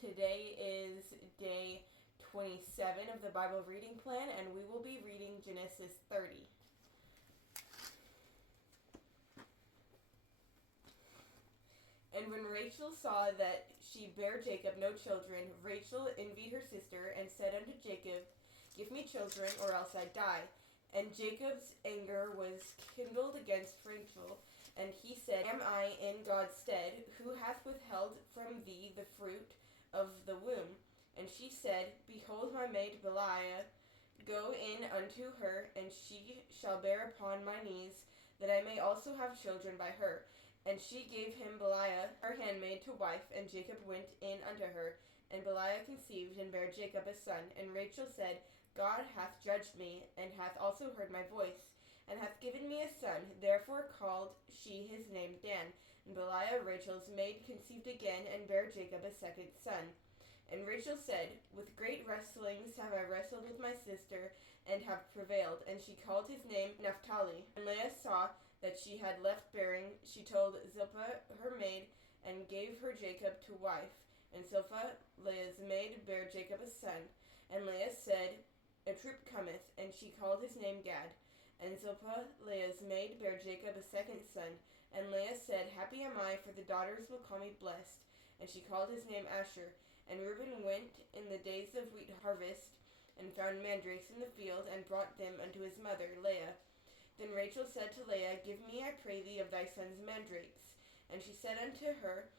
Today is day 27 of the Bible reading plan, and we will be reading Genesis 30. And when Rachel saw that she bare Jacob no children, Rachel envied her sister, and said unto Jacob, Give me children, or else I die. And Jacob's anger was kindled against Rachel, and he said, Am I in God's stead, who hath withheld from thee the fruit of the womb? And she said, Behold my maid Belial, go in unto her, and she shall bear upon my knees, that I may also have children by her. And she gave him Belial, her handmaid, to wife, and Jacob went in unto her. And Belial conceived, and bare Jacob a son. And Rachel said, God hath judged me, and hath also heard my voice, and hath given me a son. Therefore called she his name Dan. And Belial, Rachel's maid, conceived again, and bare Jacob a second son. And Rachel said, With great wrestlings have I wrestled with my sister, and have prevailed. And she called his name Naphtali. And Leah saw that she had left bearing, she told Zilpah her maid, and gave her Jacob to wife. And Zilpah, Leah's maid, bare Jacob a son. And Leah said, A troop cometh, and she called his name Gad. And Zilpah, Leah's maid, bare Jacob a second son. And Leah said, Happy am I, for the daughters will call me blessed. And she called his name Asher. And Reuben went in the days of wheat harvest, and found mandrakes in the field, and brought them unto his mother Leah. Then Rachel said to Leah, Give me, I pray thee, of thy son's mandrakes. And she said unto her,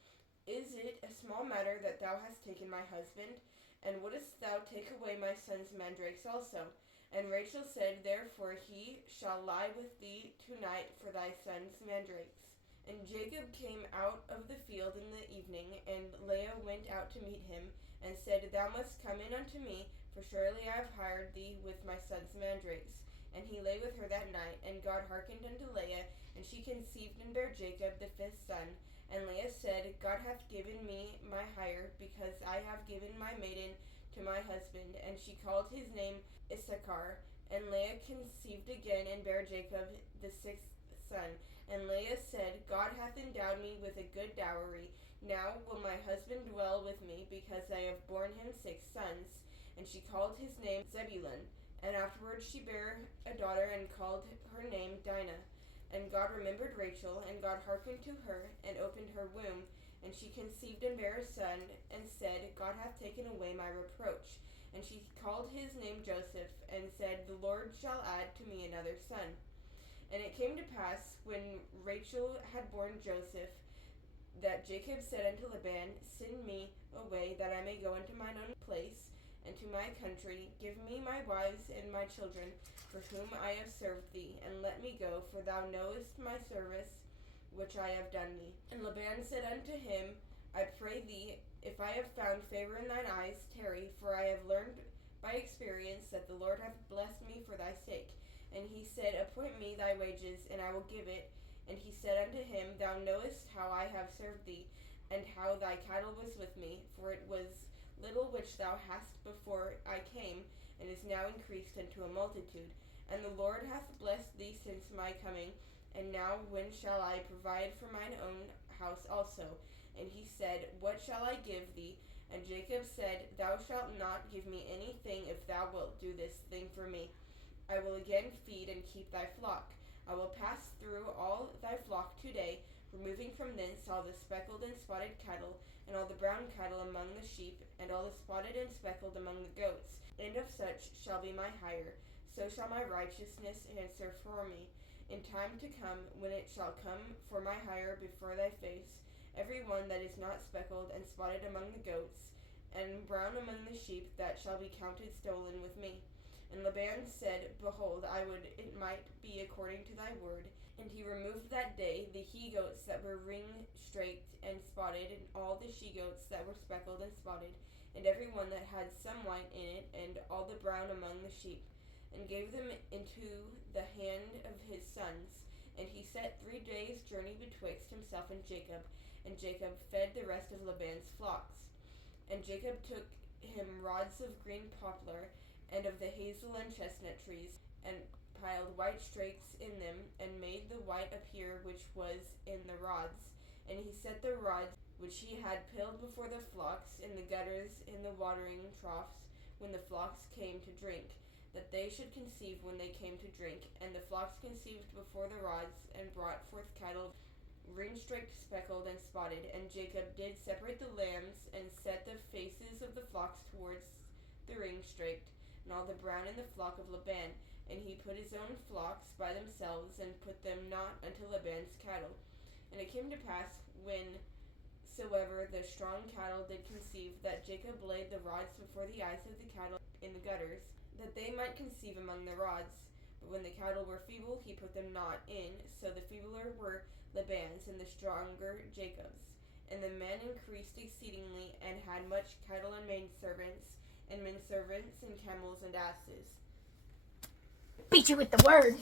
Is it a small matter that thou hast taken my husband? And wouldest thou take away my son's mandrakes also? And Rachel said, Therefore he shall lie with thee tonight for thy son's mandrakes. And Jacob came out of the field in the evening, and Leah went out to meet him, and said, Thou must come in unto me, for surely I have hired thee with my son's mandrakes. And he lay with her that night, and God hearkened unto Leah, and she conceived and bare Jacob the fifth son. And Leah said, God hath given me my hire, because I have given my maiden to my husband. And she called his name Issachar. And Leah conceived again, and bare Jacob the sixth son. And Leah said, God hath endowed me with a good dowry. Now will my husband dwell with me, because I have borne him 6 sons. And she called his name Zebulun. And afterward she bare a daughter, and called her name Dinah. And God remembered Rachel, and God hearkened to her, and opened her womb. And she conceived and bare a son, and said, God hath taken away my reproach. And she called his name Joseph, and said, The Lord shall add to me another son. And it came to pass, when Rachel had borne Joseph, that Jacob said unto Laban, Send me away, that I may go unto mine own place, and to my country. Give me my wives and my children, for whom I have served thee, and let me go, for thou knowest my service which I have done thee. And Laban said unto him, I pray thee, if I have found favor in thine eyes, tarry, for I have learned by experience that the Lord hath blessed me for thy sake. And he said, Appoint me thy wages, and I will give it. And he said unto him, Thou knowest how I have served thee, and how thy cattle was with me, for it was little which thou hast before I came, and is now increased unto a multitude. And the Lord hath blessed thee since my coming, and now when shall I provide for mine own house also? And he said, What shall I give thee? And Jacob said, Thou shalt not give me anything if thou wilt do this thing for me. I will again feed and keep thy flock. I will pass through all thy flock today, removing from thence all the speckled and spotted cattle, and all the brown cattle among the sheep, and all the spotted and speckled among the goats. And of such shall be my hire. So shall my righteousness answer for me. In time to come, when it shall come for my hire before thy face, every one that is not speckled and spotted among the goats, and brown among the sheep, that shall be counted stolen with me. And Laban said, Behold, I would it might be according to thy word. And he removed that day the he-goats that were ring-straked and spotted, and all the she-goats that were speckled and spotted, and every one that had some white in it, and all the brown among the sheep, and gave them into the hand of his sons. And he set 3 days' journey betwixt himself and Jacob fed the rest of Laban's flocks. And Jacob took him rods of green poplar, and of the hazel and chestnut trees, and piled white strakes in them, and made the white appear which was in the rods. And he set the rods which he had pilled before the flocks in the gutters in the watering troughs when the flocks came to drink, that they should conceive when they came to drink. And the flocks conceived before the rods, and brought forth cattle ring-striped, speckled, and spotted. And Jacob did separate the lambs, and set the faces of the flocks towards the ring-striped, and all the brown in the flock of Laban. And he put his own flocks by themselves, and put them not unto Laban's cattle. And it came to pass, whensoever the strong cattle did conceive, that Jacob laid the rods before the eyes of the cattle in the gutters, that they might conceive among the rods. But when the cattle were feeble, he put them not in. So the feebler were Laban's, and the stronger Jacob's. And the men increased exceedingly, and had much cattle and maidservants, and menservants, and camels and asses. Beat you with the word.